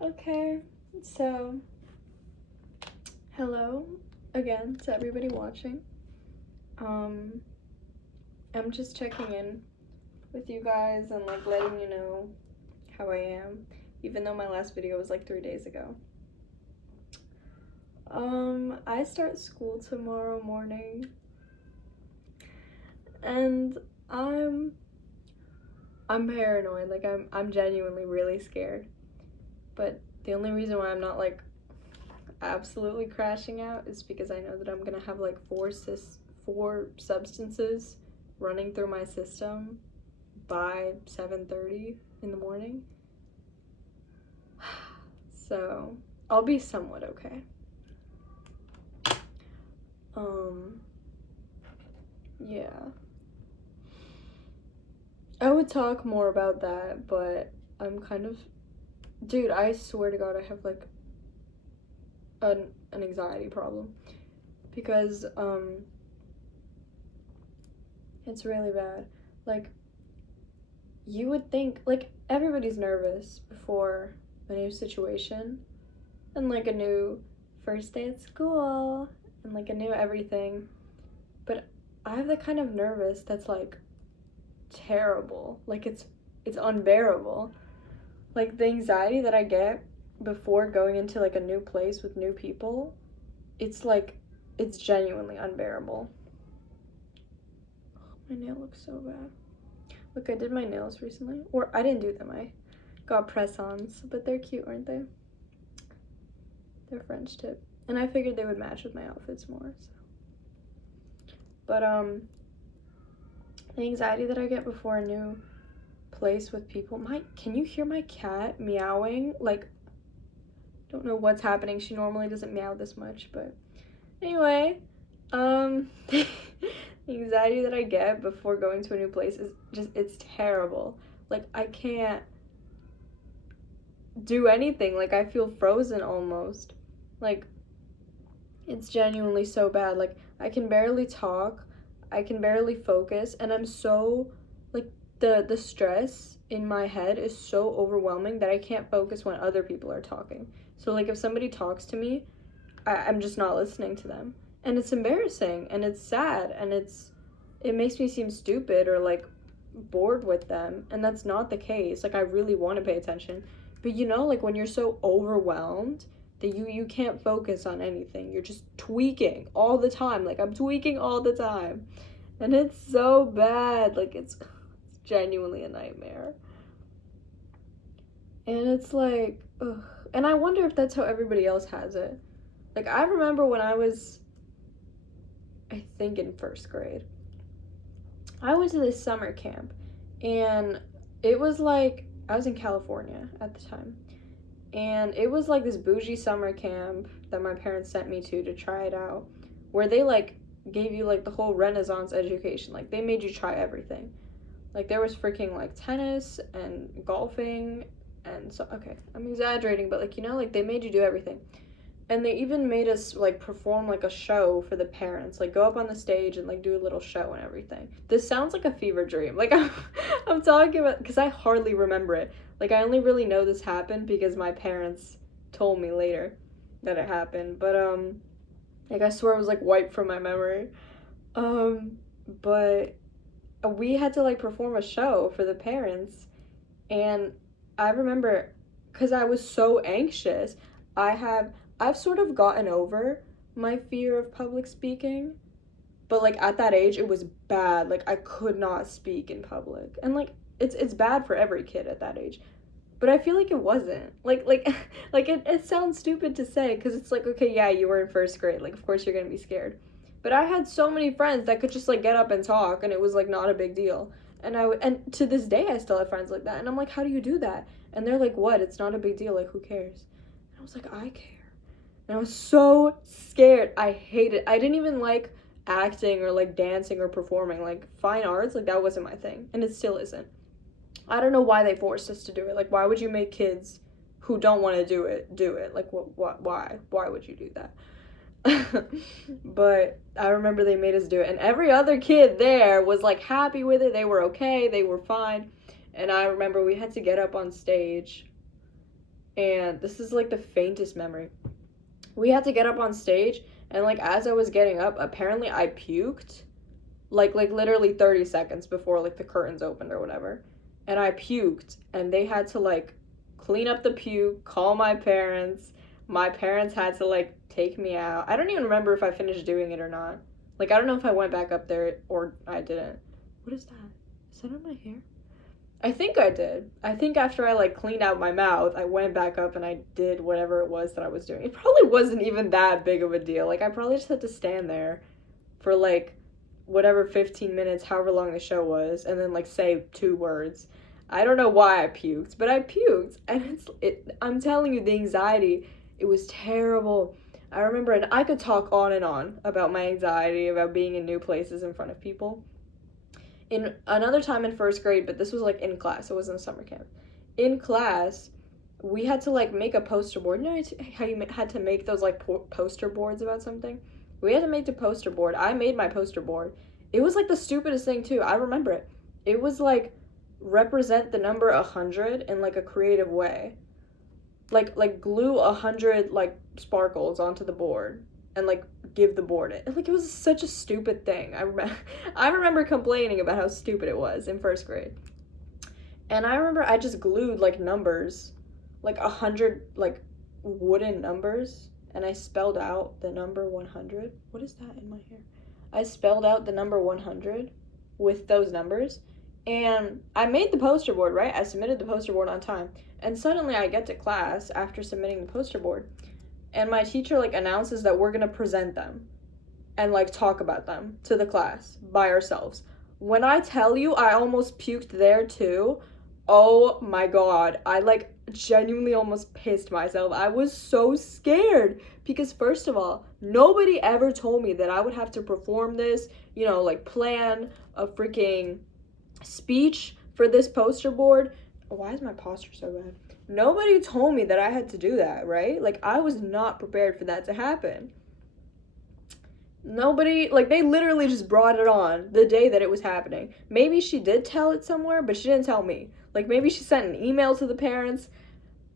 Okay, so hello again to everybody watching. Um, I'm just checking in with you guys and like letting you know how I am, even though my last video was like 3 days ago. I start school tomorrow morning, and I'm I'm paranoid. Like I'm genuinely really scared. But the only reason why I'm not like absolutely crashing out is because I know that I'm gonna have like four substances running through my system by 7:30 in the morning. So I'll be somewhat okay. Um yeah. I would talk more about that, but I'm kind of dude, I swear to God I have like an anxiety problem because it's really bad. Like you would think like everybody's nervous before a new situation and like a new first day at school and like a new everything, but I have the kind of nervous that's like terrible. Like it's unbearable. Like the anxiety that I get before going into like a new place with new people, it's like it's genuinely unbearable. My nail looks so bad. Look, I did my nails recently. Or I didn't do them. I got press-ons, but they're cute, aren't they? They're French tip. And I figured they would match with my outfits more, so. But the anxiety that I get before a new place with people. Can you hear my cat meowing? Like, don't know what's happening. She normally doesn't meow this much, but anyway, the anxiety that I get before going to a new place is just, it's terrible. Like, I can't do anything. Like, I feel frozen almost. Like, it's genuinely so bad. Like, I can barely talk, I can barely focus, and I'm so, like, the stress in my head is so overwhelming that I can't focus when other people are talking. So, like, if somebody talks to me, I'm just not listening to them. And it's embarrassing, and it's sad, and it makes me seem stupid or, like, bored with them, and that's not the case. Like, I really want to pay attention. But, like, when you're so overwhelmed that you can't focus on anything. You're just tweaking all the time. Like I'm tweaking all the time. And it's so bad. Like it's genuinely a nightmare. And it's like, ugh. And I wonder if that's how everybody else has it. Like I remember when I was I think in first grade. I went to this summer camp and it was like I was in California at the time. And it was like this bougie summer camp that my parents sent me to try it out, where they like gave you like the whole Renaissance education. Like they made you try everything. Like there was freaking like tennis and golfing and so okay, I'm exaggerating, but like like they made you do everything. And they even made us like perform like a show for the parents, like go up on the stage and like do a little show and everything. This sounds like a fever dream. Like I'm talking about because I hardly remember it. Like I only really know this happened because my parents told me later that it happened. But like I swear it was like wiped from my memory. But we had to like perform a show for the parents, and I remember because I was so anxious. I have I've sort of gotten over my fear of public speaking, but like at that age it was bad. Like I could not speak in public. And like it's bad for every kid at that age. But I feel like it wasn't. Like like it sounds stupid to say cuz it's like okay, yeah, you were in first grade. Like of course you're going to be scared. But I had so many friends that could just like get up and talk and it was like not a big deal. And to this day I still have friends like that. And I'm like, "How do you do that?" And they're like, "What? It's not a big deal. Like who cares?" And I was like, "I care." And I was so scared. I hate it. I didn't even like acting or like dancing or performing. Like fine arts, like that wasn't my thing. And it still isn't. I don't know why they forced us to do it. Like why would you make kids who don't want to do it? Like what why? Why would you do that? But I remember they made us do it and every other kid there was like happy with it. They were okay. They were fine. And I remember we had to get up on stage and this is like the faintest memory. We had to get up on stage, and like as I was getting up, apparently I puked like literally 30 seconds before like the curtains opened or whatever. And I puked, and they had to like clean up the puke, call my parents. My parents had to like take me out. I don't even remember if I finished doing it or not. Like I don't know if I went back up there or I didn't. What is that? Is that on my hair? I think I did. I think after I like cleaned out my mouth, I went back up and I did whatever it was that I was doing. It probably wasn't even that big of a deal. Like I probably just had to stand there for like whatever 15 minutes, however long the show was, and then like say 2 words. I don't know why I puked, but I puked, and I'm telling you, the anxiety, it was terrible. I remember, and I could talk on and on about my anxiety, about being in new places in front of people. In another time in first grade, but this was like in class, it wasn't a summer camp. In class, we had to like make a poster board. You know how you had to make those like poster boards about something? We had to make the poster board. I made my poster board. It was like the stupidest thing too. I remember it. It was like represent the number 100 in like a creative way. Like glue 100 like sparkles onto the board and like give the board it. Like it was such a stupid thing. I remember complaining about how stupid it was in first grade. And I remember I just glued like numbers, like 100 like wooden numbers, and I spelled out the number 100. What is that in my hair? I spelled out the number 100 with those numbers, and I made the poster board, right? I submitted the poster board on time, and suddenly I get to class after submitting the poster board, and my teacher like announces that we're gonna present them and like talk about them to the class by ourselves. When I tell you I almost puked there too, oh my god, I like genuinely almost pissed myself. I was so scared because first of all, nobody ever told me that I would have to perform this, like plan a freaking speech for this poster board. Why is my posture so bad? Nobody told me that I had to do that, right? Like I was not prepared for that to happen. Nobody, like they literally just brought it on the day that it was happening. Maybe she did tell it somewhere, but she didn't tell me. Like maybe she sent an email to the parents.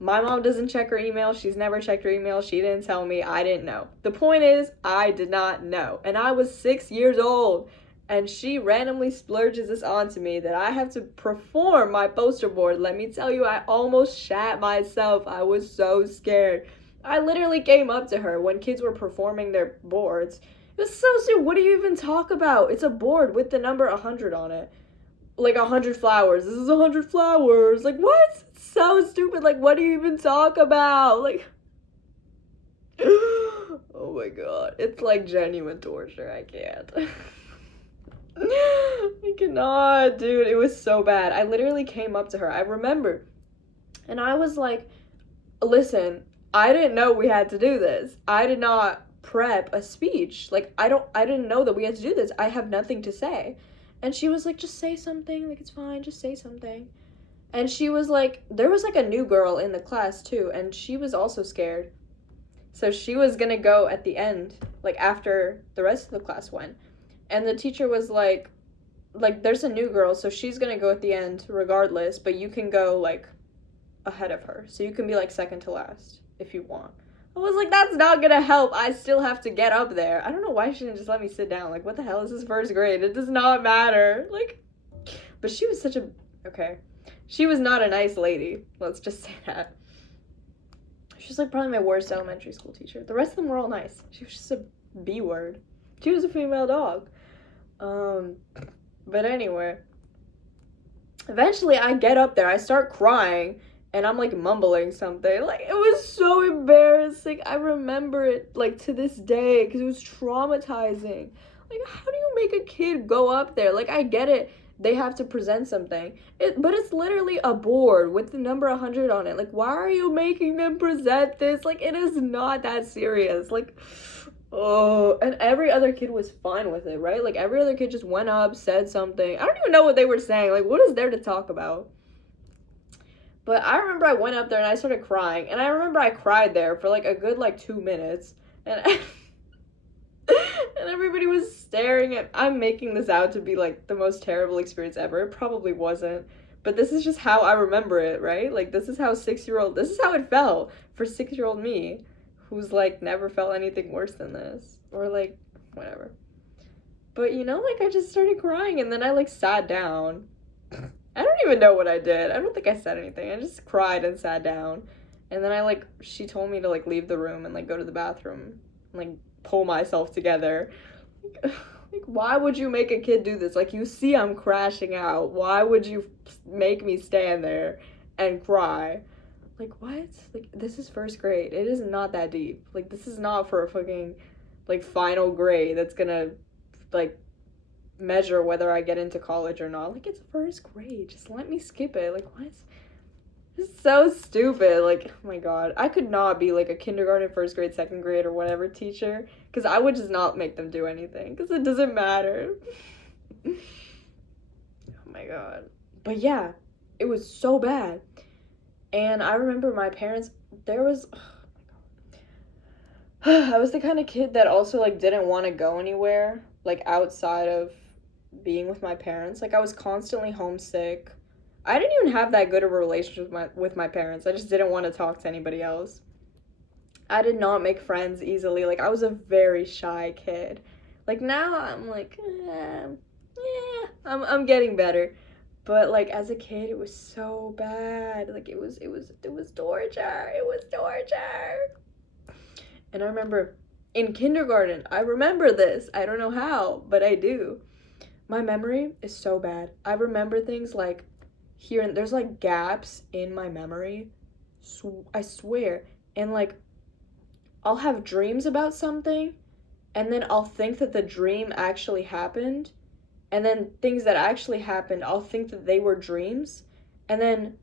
My mom doesn't check her email. She's never checked her email. She didn't tell me. I didn't know. The point is, I did not know. And I was 6 years old. And she randomly splurges this onto me that I have to perform my poster board. Let me tell you, I almost shat myself. I was so scared. I literally came up to her when kids were performing their boards. It was so stupid. What do you even talk about? It's a board with the number 100 on it. Like 100 flowers. This is 100 flowers. Like, what? It's so stupid. Like, what do you even talk about? Like, oh my god. It's like genuine torture. I can't. I cannot, dude. It was so bad. I literally came up to her. I remember. And I was like, listen, I didn't know we had to do this. I did not prep a speech. Like, I didn't know that we had to do this. I have nothing to say. And she was like, just say something. Like, it's fine. Just say something. And she was like, there was like a new girl in the class too. And she was also scared. So she was going to go at the end, like after the rest of the class went. And the teacher was like, there's a new girl. So she's going to go at the end regardless. But you can go like ahead of her. So you can be like second to last if you want. I was like, that's not gonna help. I still have to get up there. I don't know why she didn't just let me sit down. Like, what the hell is this first grade? It does not matter. Like, but she was such a, okay. She was not a nice lady. Let's just say that. She was like probably my worst elementary school teacher. The rest of them were all nice. She was just a B word. She was a female dog. But anyway. Eventually I get up there. I start crying. And I'm like mumbling something. Like it was so embarrassing. I remember it like to this day because it was traumatizing. Like how do you make a kid go up there? Like I get it. They have to present something. But it's literally a board with the number 100 on it. Like why are you making them present this? Like it is not that serious. Like oh, and every other kid was fine with it, right? Like every other kid just went up, said something. I don't even know what they were saying. Like what is there to talk about? But I remember I went up there and I started crying. And I remember I cried there for like a good like 2 minutes. And and everybody was staring at, I'm making this out to be like the most terrible experience ever. It probably wasn't. But this is just how I remember it, right? Like, this is how this is how it felt for 6-year-old me, who's like never felt anything worse than this. Or like, whatever. But you know, like, I just started crying and then I like sat down. I don't even know what I did. I don't think I said anything. I just cried and sat down. And then she told me to like leave the room and like go to the bathroom and like pull myself together. Like, why would you make a kid do this? Like, you see I'm crashing out. Why would you make me stand there and cry? Like, what? Like, this is first grade. It is not that deep. Like, this is not for a fucking, like, final grade that's gonna, like, measure whether I get into college or not. Like, it's first grade. Just let me skip it. Like, what? This is so stupid. Like, oh my god. I could not be, like, a kindergarten, first grade, second grade, or whatever teacher. Because I would just not make them do anything. Because it doesn't matter. Oh my god. But yeah, it was so bad. And I remember my parents, there was, oh my god. I was the kind of kid that also, like, didn't want to go anywhere, like, outside of being with my parents. Like, I was constantly homesick. I didn't even have that good of a relationship with my parents. I just didn't want to talk to anybody else. I did not make friends easily. Like, I was a very shy kid. Like, now I'm like, I'm getting better. But like, as a kid, it was so bad. Like, it was torture. It was torture. And I remember in kindergarten, I remember this. I don't know how, but I do. My memory is so bad. I remember things like here and there's like gaps in my memory. I swear. And like, I'll have dreams about something, and then I'll think that the dream actually happened, and then things that actually happened, I'll think that they were dreams, and then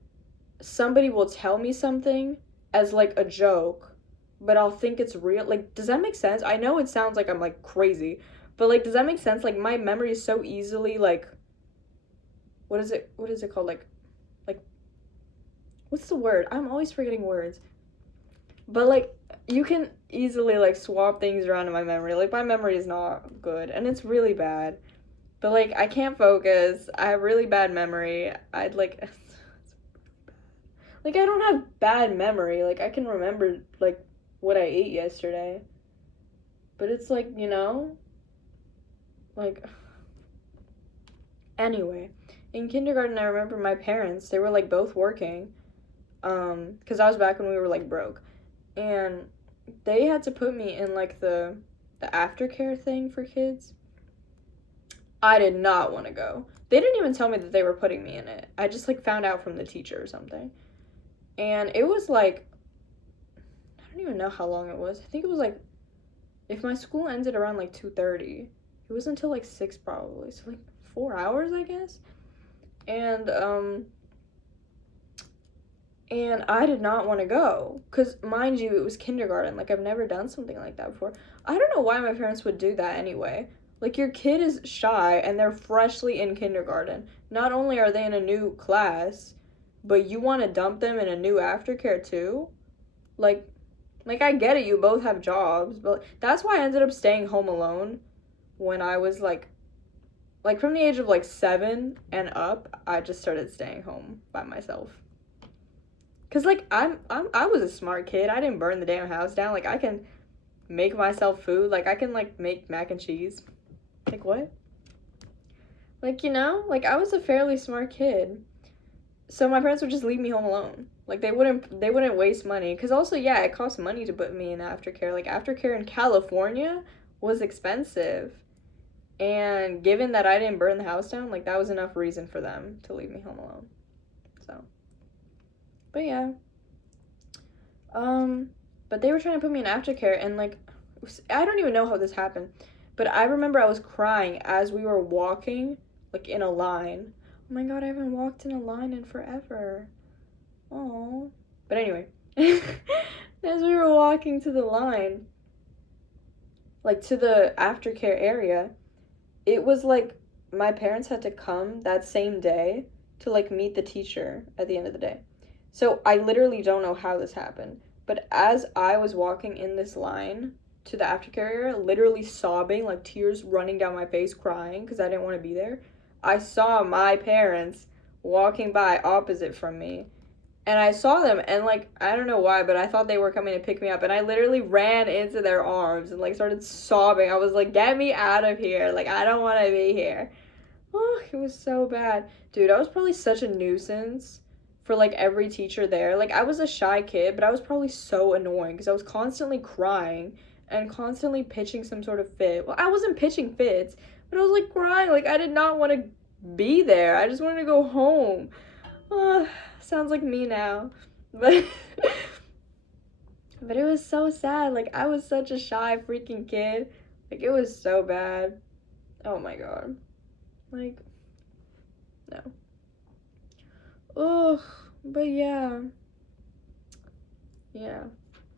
somebody will tell me something as like a joke, but I'll think it's real. Like, does that make sense? I know it sounds like I'm like crazy, but like, does that make sense? Like, my memory is so easily like, what is it called? Like, what's the word? I'm always forgetting words. But like, you can easily like swap things around in my memory. Like, my memory is not good and it's really bad. But like, I can't focus. I have really bad memory. I'd like like, I don't have bad memory. Like, I can remember like what I ate yesterday. But it's like, like, anyway, in kindergarten I remember my parents, they were like both working. Cuz I was back when we were like broke. And they had to put me in like the aftercare thing for kids. I did not want to go. They didn't even tell me that they were putting me in it. I just like found out from the teacher or something. And it was like, I don't even know how long it was. I think it was like, if my school ended around like 2:30, it was until like 6 probably. So like 4 hours, I guess. And I did not want to go because, mind you, it was kindergarten. Like, I've never done something like that before. I don't know why my parents would do that anyway. Like, your kid is shy and they're freshly in kindergarten. Not only are they in a new class, but you want to dump them in a new aftercare too? Like, I get it, you both have jobs, but that's why I ended up staying home alone when I was like from the age of like 7 and up. I just started staying home by myself. Cause like, I was a smart kid. I didn't burn the damn house down. Like, I can make myself food. Like, I can like make mac and cheese. Like, what? Like, like, I was a fairly smart kid. So my parents would just leave me home alone. Like, they wouldn't waste money. Cause also, yeah, it costs money to put me in aftercare. Like, aftercare in California was expensive. And given that I didn't burn the house down, like, that was enough reason for them to leave me home alone. So, but yeah. But they were trying to put me in aftercare, and like, I don't even know how this happened, but I remember I was crying as we were walking, like, in a line. Oh my god, I haven't walked in a line in forever. Oh. But anyway, as we were walking to the line, like, to the aftercare area, it was like my parents had to come that same day to like meet the teacher at the end of the day. So I literally don't know how this happened. But as I was walking in this line to the aftercare area, literally sobbing, like tears running down my face, crying because I didn't want to be there, I saw my parents walking by opposite from me. And I saw them, and like, I don't know why, but I thought they were coming to pick me up. And I literally ran into their arms and like started sobbing. I was like, get me out of here. Like, I don't want to be here. Oh, it was so bad. Dude, I was probably such a nuisance for like every teacher there. Like, I was a shy kid, but I was probably so annoying because I was constantly crying and constantly pitching some sort of fit. Well, I wasn't pitching fits, but I was like crying. Like, I did not want to be there. I just wanted to go home. Sounds like me now. But but it was so sad. Like, I was such a shy freaking kid. Like, it was so bad. Oh my god. Like, no. Ugh, but yeah. Yeah.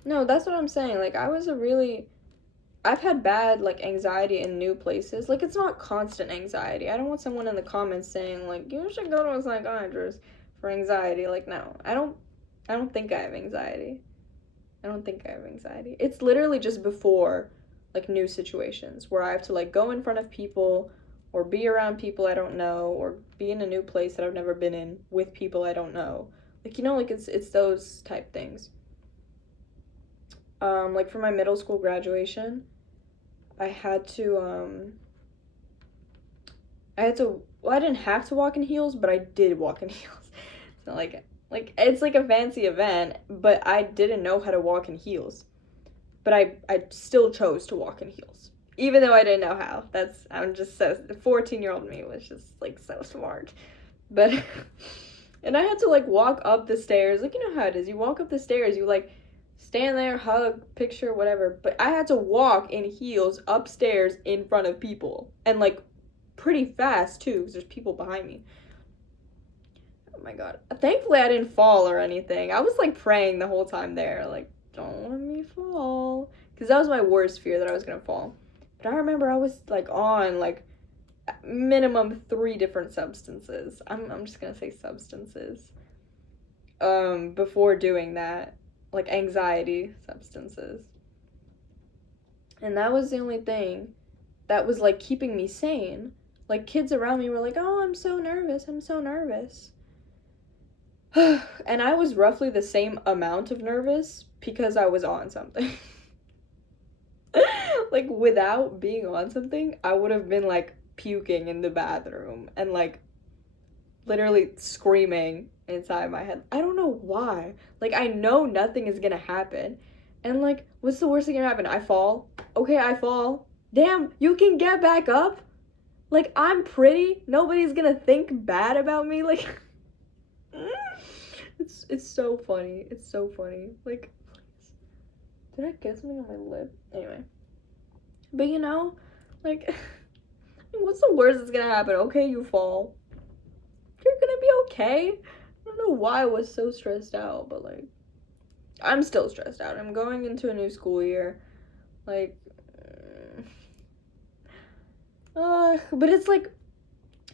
No, that's what I'm saying. Like, I've had bad, like, anxiety in new places. Like, it's not constant anxiety. I don't want someone in the comments saying, like, you should go to a psychiatrist for anxiety. Like, no. I don't think I have anxiety. I don't think I have anxiety. It's literally just before, like, new situations where I have to, like, go in front of people or be around people I don't know or be in a new place that I've never been in with people I don't know. Like, you know, like, it's those type things. Like, for my middle school graduation, I had to, well, I didn't have to walk in heels, but I did walk in heels. So, like, it's like a fancy event, but I didn't know how to walk in heels. But I still chose to walk in heels. Even though I didn't know how. I'm just so, the 14-year-old me was just, like, so smart. But, and I had to, like, walk up the stairs. Like, you know how it is. You walk up the stairs, you, like, stand there, hug, picture, whatever. But I had to walk in heels upstairs in front of people. And, like, pretty fast, too, because there's people behind me. Oh my god. Thankfully, I didn't fall or anything. I was, like, praying the whole time there. Like, don't let me fall. Because that was my worst fear, that I was going to fall. But I remember I was, like, on, like, minimum 3 different substances. I'm just going to say substances. Before doing that. Like, anxiety substances. And that was the only thing that was, like, keeping me sane. Like, kids around me were like, oh, I'm so nervous. And I was roughly the same amount of nervous because I was on something. Like, without being on something, I would have been, like, puking in the bathroom and, like, literally screaming inside my head. I don't know why. Like, I know nothing is gonna happen. And, like, what's the worst thing gonna happen? I fall. Okay, I fall. Damn, you can get back up? Like, I'm pretty. Nobody's gonna think bad about me. Like, it's so funny. It's so funny. Like, did I get something on my lip? Anyway. But, you know, like, what's the worst that's gonna happen? Okay, you fall. You're gonna be okay. I don't know why I was so stressed out, but, like, I'm still stressed out. I'm going into a new school year. Like, but it's like,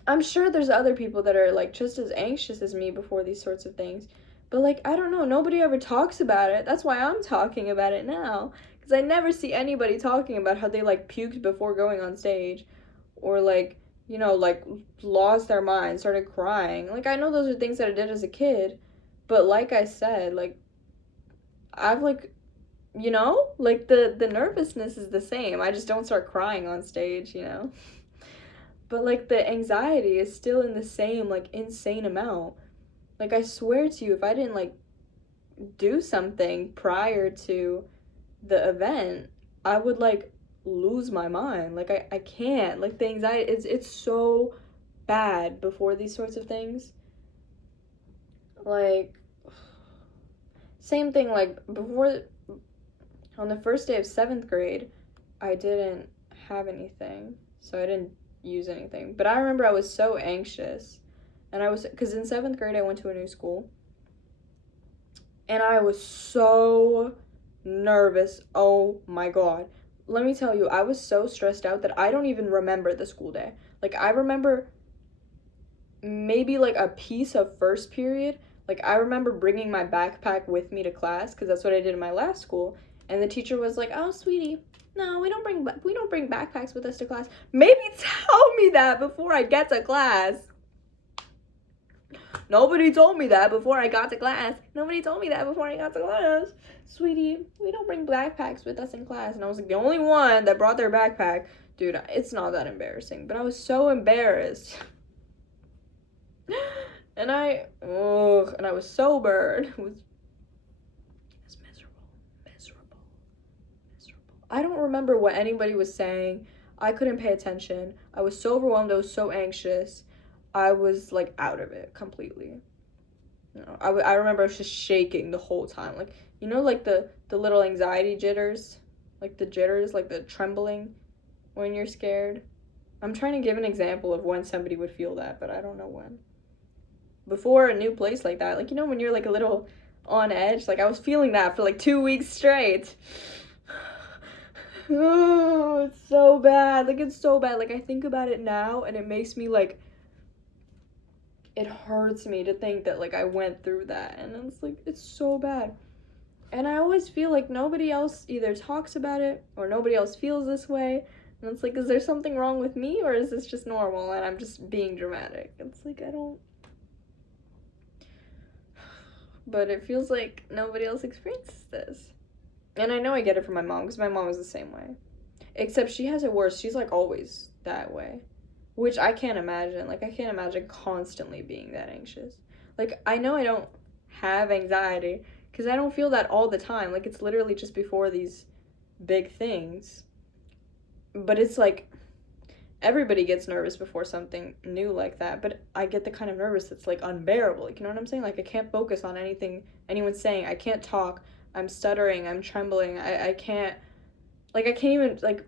I'm sure there's other people that are, like, just as anxious as me before these sorts of things. But, like, I don't know. Nobody ever talks about it. That's why I'm talking about it now. Because I never see anybody talking about how they, like, puked before going on stage. Or, like, you know, like, lost their mind, started crying. Like, I know those are things that I did as a kid. But like I said, like, I've, like, you know? Like, the nervousness is the same. I just don't start crying on stage, you know? But, like, the anxiety is still in the same, like, insane amount. Like, I swear to you, if I didn't, like, do something prior to the event, I would, like, lose my mind. Like, I can't. Like, the anxiety, it's so bad before these sorts of things. Like, same thing, like, before, on the first day of 7th grade, I didn't have anything. So I didn't use anything. But I remember I was so anxious. And I was, because in 7th grade I went to a new school. And I was so nervous. Oh my god. Let me tell you, I was so stressed out that I don't even remember the school day. Like, I remember maybe, like, a piece of first period. Like, I remember bringing my backpack with me to class, because that's what I did in my last school. And the teacher was like, oh, sweetie, no, we don't bring backpacks with us to class. Maybe tell me that before I get to class. Nobody told me that before I got to class. Nobody told me that before I got to class. Sweetie, we don't bring backpacks with us in class. And I was like the only one that brought their backpack. Dude, it's not that embarrassing, but I was so embarrassed. And I was sober. It was miserable. I don't remember what anybody was saying. I couldn't pay attention. I was so overwhelmed. I was so anxious. I was like out of it completely. You know, I remember I was just shaking the whole time. Like, you know, like the little anxiety jitters, like the jitters, like the trembling when you're scared. I'm trying to give an example of when somebody would feel that, but I don't know when. Before a new place like that, like, you know, when you're like a little on edge, like I was feeling that for like 2 weeks straight. Oh, it's so bad. Like, it's so bad. Like, I think about it now and it makes me like, it hurts me to think that like I went through that, and it's like, it's so bad. And I always feel like nobody else either talks about it or nobody else feels this way. And it's like, is there something wrong with me, or is this just normal and I'm just being dramatic? It's like, I don't. But it feels like nobody else experiences this. And I know I get it from my mom, because my mom is the same way. Except she has it worse. She's like always that way. Which I can't imagine. Like, I can't imagine constantly being that anxious. Like, I know I don't have anxiety, because I don't feel that all the time. Like, it's literally just before these big things. But it's like, everybody gets nervous before something new like that. But I get the kind of nervous that's like unbearable. Like, you know what I'm saying? Like, I can't focus on anything anyone's saying. I can't talk. I'm stuttering. I'm trembling. I can't, like, I can't even, like,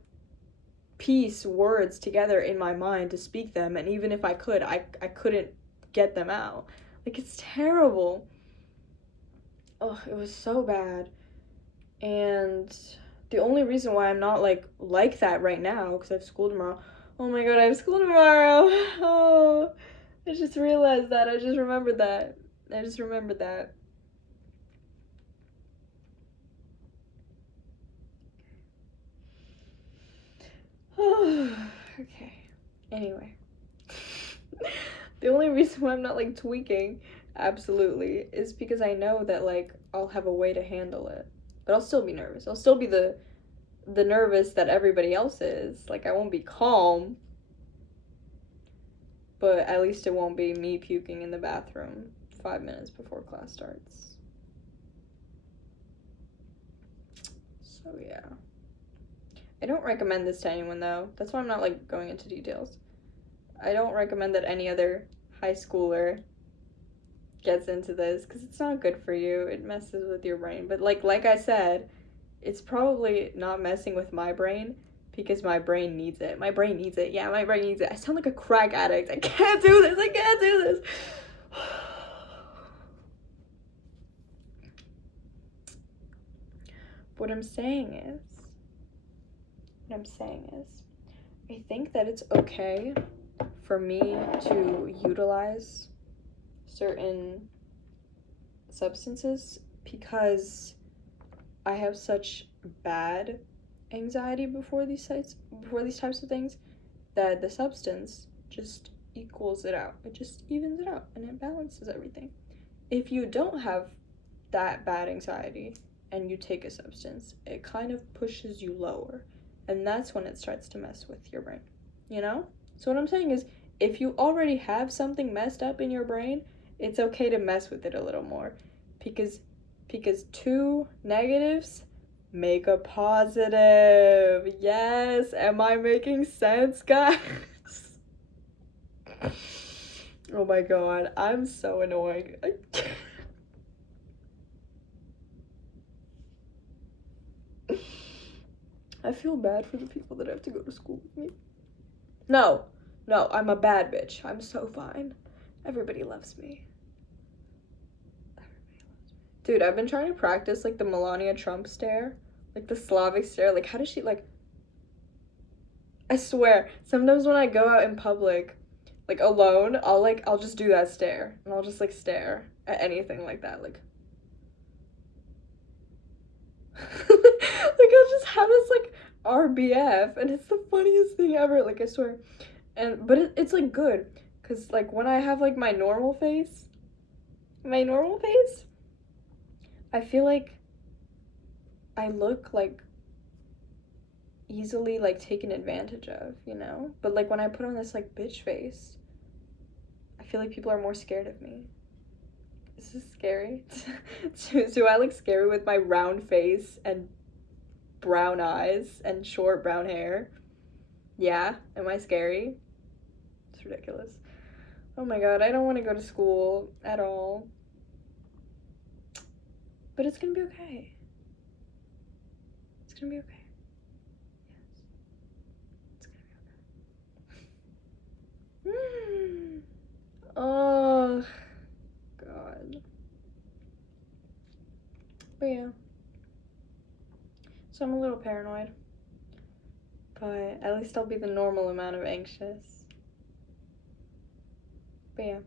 piece words together in my mind to speak them, and even if I could, I couldn't get them out. Like, it's terrible. Oh, it was so bad. And the only reason why I'm not like that right now, because I have school tomorrow. Oh my god, I have school tomorrow. Oh, I just realized that. I just remembered that. Okay. Anyway. The only reason why I'm not like tweaking, absolutely, is because I know that like I'll have a way to handle it. But I'll still be nervous. I'll still be the nervous that everybody else is. Like, I won't be calm, but at least it won't be me puking in the bathroom 5 minutes before class starts. So yeah. I don't recommend this to anyone though. That's why I'm not like going into details. I don't recommend that any other high schooler gets into this, because it's not good for you. It messes with your brain. But like I said, it's probably not messing with my brain, because my brain needs it. My brain needs it. Yeah, my brain needs it. I sound like a crack addict. I can't do this. What I'm saying is, I think that it's okay for me to utilize certain substances, because I have such bad anxiety before these types of things, that the substance just equals it out. It just evens it out and it balances everything. If you don't have that bad anxiety and you take a substance, it kind of pushes you lower, and that's when it starts to mess with your brain, you know? So what I'm saying is, if you already have something messed up in your brain, it's okay to mess with it a little more, because two negatives make a positive. Yes, am I making sense, guys? Oh my god, I'm so annoying. I feel bad for the people that have to go to school with me. No, I'm a bad bitch. I'm so fine. Everybody loves me. Dude, I've been trying to practice like the Melania Trump stare, like the Slavic stare. Like, how does she like? I swear, sometimes when I go out in public, like alone, I'll just do that stare, and I'll just like stare at anything like that, like. Like, I'll just have this like RBF, and it's the funniest thing ever. Like, I swear, but it's like good, cause like when I have like my normal face, My normal face, I feel like I look like easily like taken advantage of, you know? But like when I put on this like bitch face, I feel like people are more scared of me. Is this scary? Do I look scary with my round face and brown eyes and short brown hair? Yeah, am I scary? It's ridiculous. Oh my god, I don't want to go to school at all. But it's gonna be okay. It's gonna be okay. Yes. It's gonna be okay. Oh, God. But yeah. So I'm a little paranoid. But at least I'll be the normal amount of anxious. But yeah.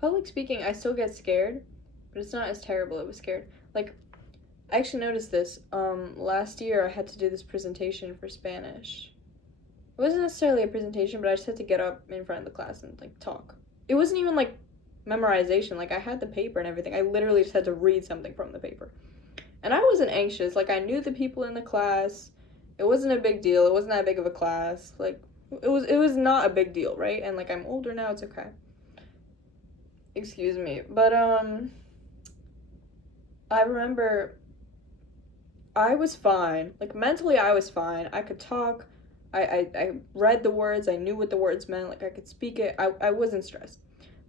Public speaking, I still get scared, but it's not as terrible. It was scared. Like, I actually noticed this. Last year I had to do this presentation for Spanish. It wasn't necessarily a presentation, but I just had to get up in front of the class and like talk. It wasn't even like memorization. Like I had the paper and everything. I literally just had to read something from the paper. And I wasn't anxious. Like I knew the people in the class. It wasn't a big deal. It wasn't that big of a class. Like it was not a big deal, right? And like I'm older now, it's okay. Excuse me. But I remember I was fine. Like mentally I was fine. I could talk. I read the words. I knew what the words meant. Like I could speak it. I wasn't stressed.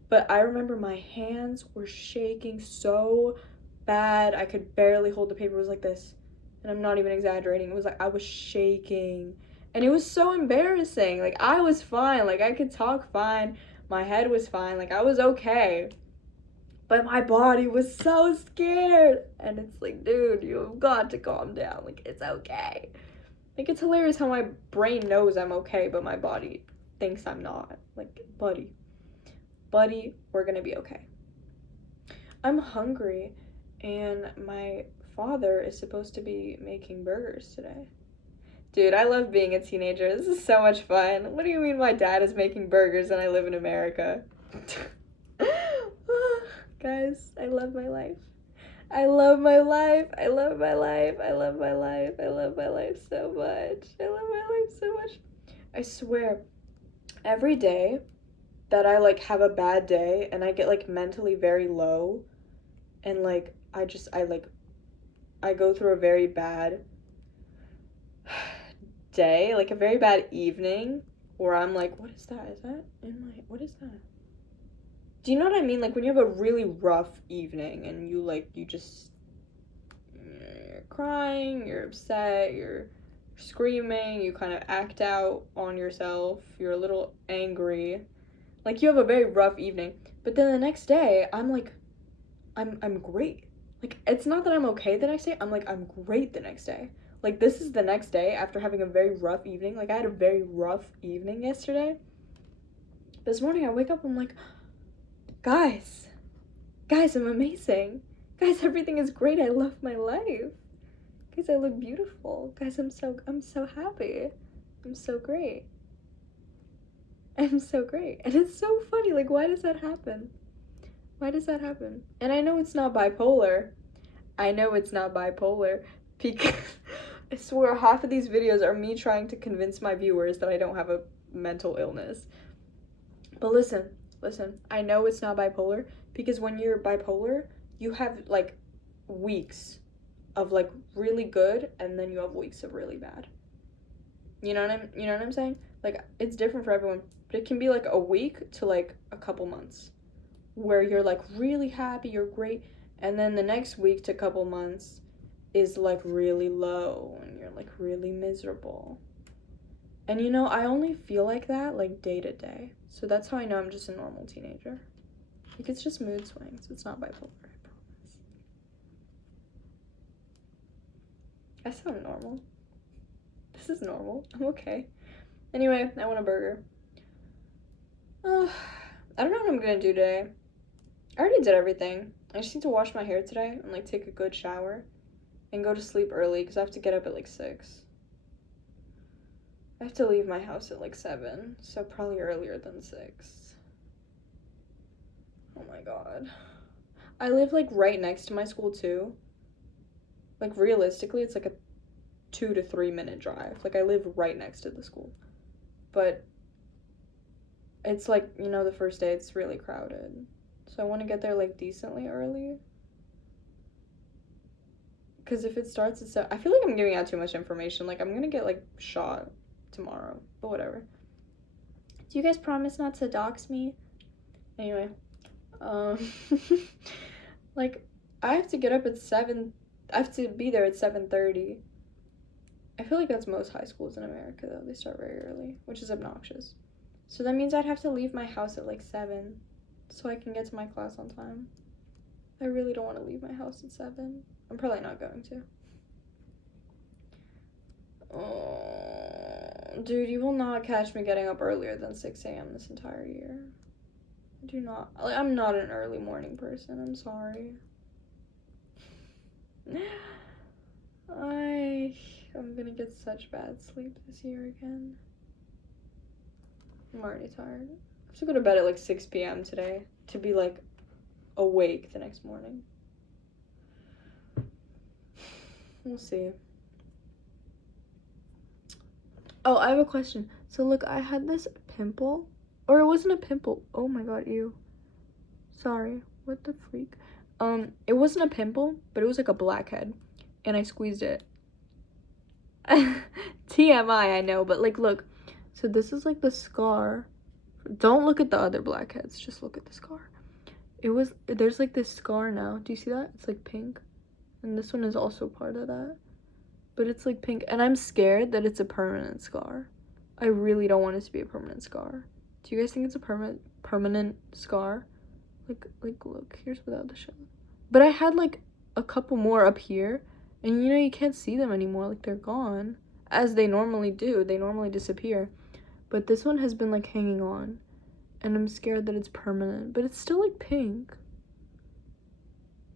But I remember my hands were shaking so bad. I could barely hold the paper. It was like this. And I'm not even exaggerating. It was like I was shaking. And it was so embarrassing. Like I was fine. Like I could talk fine. My head was fine. Like I was okay. But my body was so scared. And it's like, dude, you've got to calm down. Like it's okay. Like it's hilarious how my brain knows I'm okay, but my body thinks I'm not. Like, buddy, we're gonna be okay. I'm hungry, and my father is supposed to be making burgers today. Dude, I love being a teenager. This is so much fun. What do you mean my dad is making burgers and I live in America? Guys, I love my life. I love my life. I love my life. I love my life. I love my life so much. I love my life so much. I swear, every day that I like have a bad day and I get like mentally very low and like I go through a very bad day, like a very bad evening where I'm like, what is that? Is that in my what is that? Do you know what I mean? Like when you have a really rough evening and you just you're crying, you're upset, you're screaming, you kind of act out on yourself, you're a little angry. Like you have a very rough evening. But then the next day, I'm great. Like it's not that I'm okay the next day. I'm great the next day. Like this is the next day after having a very rough evening. Like I had a very rough evening yesterday. This morning I wake up, I'm like, guys, guys, I'm amazing. Guys, everything is great. I love my life. Guys, I look beautiful. Guys, I'm so happy. I'm so great. I'm so great. And it's so funny. Like why does that happen? Why does that happen? And I know it's not bipolar. I know it's not bipolar because I swear half of these videos are me trying to convince my viewers that I don't have a mental illness. But listen, I know it's not bipolar because when you're bipolar, you have like weeks of like really good and then you have weeks of really bad. You know what I'm saying? Like it's different for everyone, but it can be like a week to like a couple months where you're like really happy, you're great, and then the next week to couple months is like really low and you're like really miserable. And you know, I only feel like that like day to day. So that's how I know I'm just a normal teenager. Like it's just mood swings. It's not bipolar, I promise. I sound normal. This is normal. I'm okay. Anyway, I want a burger. I don't know what I'm gonna do today. I already did everything. I just need to wash my hair today and like take a good shower and go to sleep early because I have to get up at like 6. I have to leave my house at like 7, so probably earlier than 6. Oh my god. I live like right next to my school too. Like realistically, it's like a 2 to 3 minute drive. Like I live right next to the school. But it's like, the first day it's really crowded. So I want to get there like decently early. Because if it starts at 7, I feel like I'm giving out too much information. Like I'm going to get like shot tomorrow. But whatever. Do you guys promise not to dox me? Anyway. Like I have to get up at 7. I have to be there at 7:30. I feel like that's most high schools in America though. They start very early, which is obnoxious. So that means I'd have to leave my house at like 7 so I can get to my class on time. I really don't want to leave my house at 7. I'm probably not going to. Oh, dude, you will not catch me getting up earlier than 6 a.m. this entire year. I do not. I'm not an early morning person. I'm sorry. I'm gonna get such bad sleep this year again. I'm already tired. I have to go to bed at like 6 p.m. today to be like awake the next morning. We'll see. Oh, I have a question. So look, I had this pimple. Or it wasn't a pimple. Oh my god, ew. Sorry. What the freak? It wasn't a pimple, but it was like a blackhead. And I squeezed it. TMI, I know, but like look. So this is like the scar. Don't look at the other blackheads, just look at the scar. There's like this scar now. Do you see that? It's like pink. And this one is also part of that. But it's like pink. And I'm scared that it's a permanent scar. I really don't want it to be a permanent scar. Do you guys think it's a permanent scar? Like look, here's without the shell. But I had like a couple more up here. And you can't see them anymore. Like they're gone. As they normally do. They normally disappear. But this one has been like hanging on. And I'm scared that it's permanent. But it's still like pink.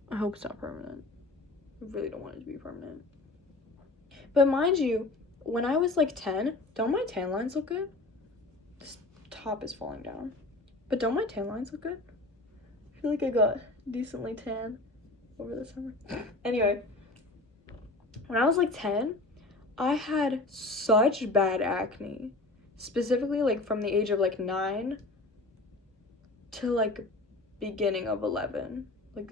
I hope it's not permanent. I really don't want it to be permanent. But mind you, when I was like 10, don't my tan lines look good? This top is falling down. But don't my tan lines look good? I feel like I got decently tan over the summer. Anyway, when I was like 10, I had such bad acne. Specifically like from the age of like 9 to like beginning of 11. Like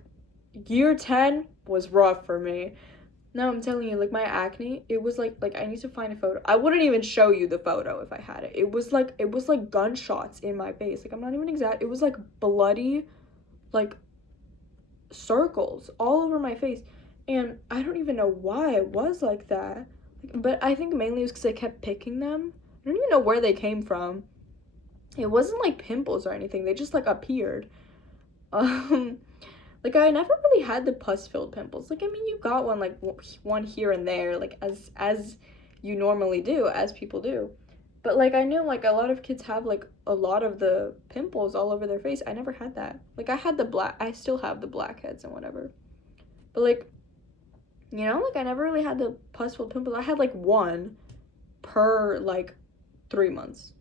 year 10 was rough for me. No, I'm telling you, like my acne, it was like I need to find a photo. I wouldn't even show you the photo if I had it. It was like gunshots in my face. Like I'm not even exact. It was like bloody, like circles all over my face. And I don't even know why it was like that. But I think mainly it was because I kept picking them. I don't even know where they came from. It wasn't like pimples or anything. They just like appeared. Like I never really had the pus-filled pimples. Like I mean, you got one like one here and there, like as you normally do, as people do. But like I knew like a lot of kids have like a lot of the pimples all over their face. I never had that. Like I still have the blackheads and whatever. But like, like I never really had the pus-filled pimples. I had like one per like 3 months.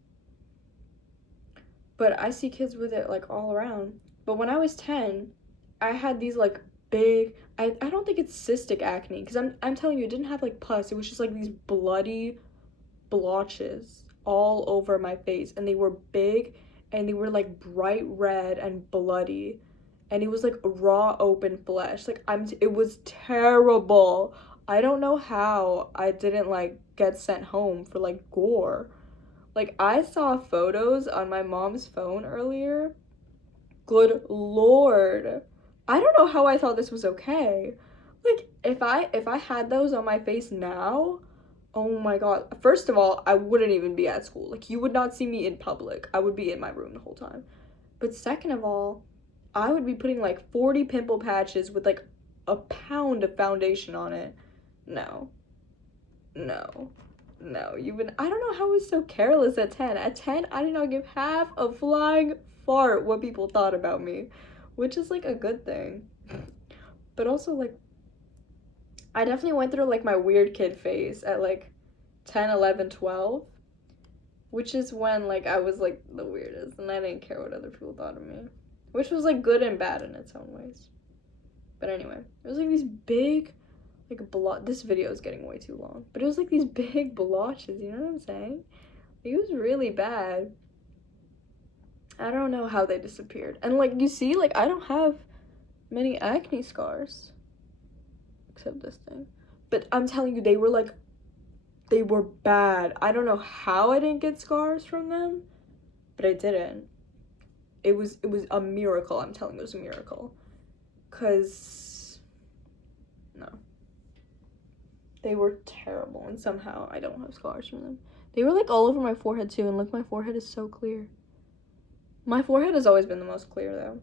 But I see kids with it like all around. But when I was 10, I had these like big, I don't think it's cystic acne, because I'm telling you, it didn't have like pus. It was just like these bloody blotches all over my face, and they were big and they were like bright red and bloody, and it was like raw open flesh. Like it was terrible. I don't know how I didn't like get sent home for like gore. Like I saw photos on my mom's phone earlier. Good lord. I don't know how I thought this was okay. Like if I had those on my face now, oh my god. First of all, I wouldn't even be at school. Like you would not see me in public. I would be in my room the whole time. But second of all, I would be putting like 40 pimple patches with like a pound of foundation on it. No. I don't know how I was so careless at 10. At 10, I did not give half a flying fart what people thought about me, which is like a good thing. But also like I definitely went through like my weird kid phase at like 10, 11, 12, which is when like I was like the weirdest and I didn't care what other people thought of me, which was like good and bad in its own ways. But anyway, it was like these big, like, this video is getting way too long. But it was like these big blotches, you know what I'm saying? It was really bad. I don't know how they disappeared. And, like, you see, like, I don't have many acne scars. Except this thing. But I'm telling you, they were bad. I don't know how I didn't get scars from them, but I didn't. It was a miracle. I'm telling you, it was a miracle. 'Cause, no. They were terrible, and somehow I don't have scars from them. They were, like, all over my forehead, too, and look, my forehead is so clear. My forehead has always been the most clear, though.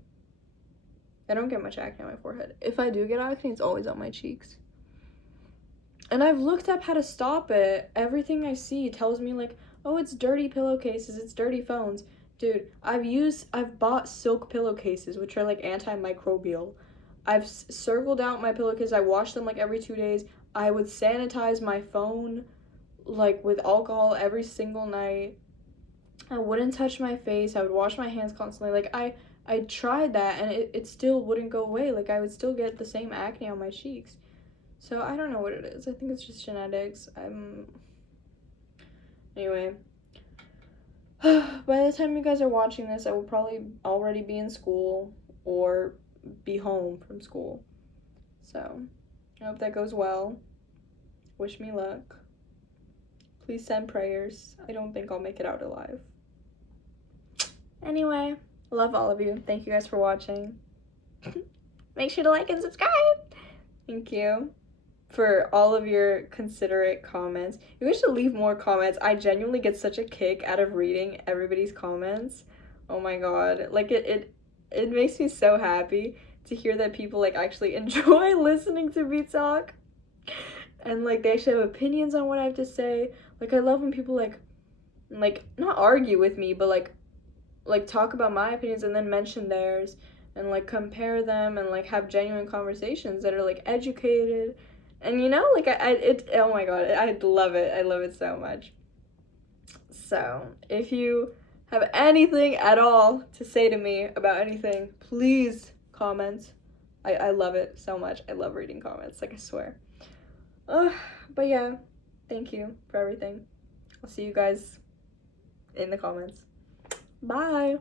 I don't get much acne on my forehead. If I do get acne, it's always on my cheeks. And I've looked up how to stop it. Everything I see tells me, like, oh, it's dirty pillowcases, it's dirty phones. Dude, I've bought silk pillowcases, which are, like, antimicrobial. I've circled out my pillowcases. I wash them, like, every 2 days. I would sanitize my phone, like, with alcohol every single night. I wouldn't touch my face. I would wash my hands constantly. Like, I tried that, and it still wouldn't go away. Like, I would still get the same acne on my cheeks. So, I don't know what it is. I think it's just genetics. Anyway. By the time you guys are watching this, I will probably already be in school or be home from school. So, I hope that goes well. Wish me luck. Please send prayers. I don't think I'll make it out alive. Anyway, love all of you. Thank you guys for watching. Make sure to like and subscribe. Thank you for all of your considerate comments. You guys should leave more comments. I genuinely get such a kick out of reading everybody's comments. Oh my god. Like, it makes me so happy to hear that people, like, actually enjoy listening to me talk. And, like, they actually have opinions on what I have to say. Like, I love when people, like, not argue with me, but, like, talk about my opinions and then mention theirs. And, like, compare them and, like, have genuine conversations that are, like, educated. And, you know, like, oh my god, I love it. I love it so much. So, if you have anything at all to say to me about anything, please comment. I love it so much. I love reading comments, like, I swear. But yeah, thank you for everything. I'll see you guys in the comments. Bye!